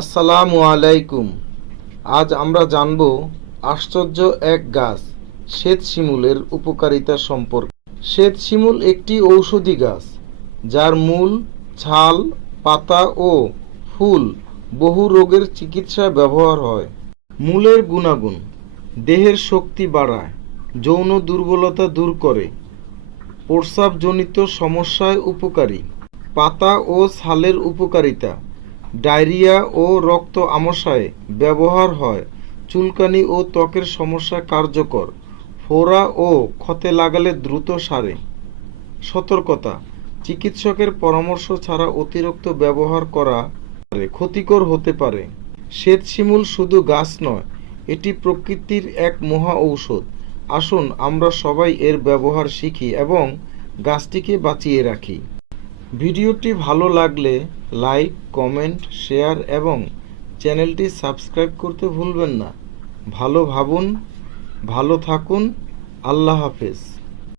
আসসালামু আলাইকুম। আজ আমরা জানব আশ্চর্য এক গাছ শ্বেত শিমুলের উপকারিতা সম্পর্কে। শ্বেত শিমুল একটি ঔষধি গাছ যার মূল, ছাল, পাতা ও ফুল বহু রোগের চিকিৎসায় ব্যবহার হয়। মূলের গুণাগুণ: দেহের শক্তি বাড়ায়, যৌন দুর্বলতা দূর করে, প্রস্রাবজনিত সমস্যায় উপকারী। পাতা ও ছালের উপকারিতা: ডায়রিয়া ও রক্ত আমাশয়ে ব্যবহার হয়, চুলকানি ও ত্বকের সমস্যা কার্যকর, ফোড়া ও ক্ষতে লাগালে দ্রুত সারে। সতর্কতা: চিকিৎসকের পরামর্শ ছাড়া অতিরিক্ত ব্যবহার করা ক্ষতিকর হতে পারে। শ্বেত শিমুল শুধু গাছ নয়, এটি প্রকৃতির এক মহা ঔষধ। আসুন আমরা সবাই এর ব্যবহার শিখি এবং গাছটিকে বাঁচিয়ে রাখি। ভিডিওটি ভালো লাগলে লাইক, কমেন্ট, শেয়ার এবং চ্যানেলটি সাবস্ক্রাইব করতে ভুলবেন না। ভালো ভাবুন, ভালো থাকুন। আল্লাহ হাফেজ।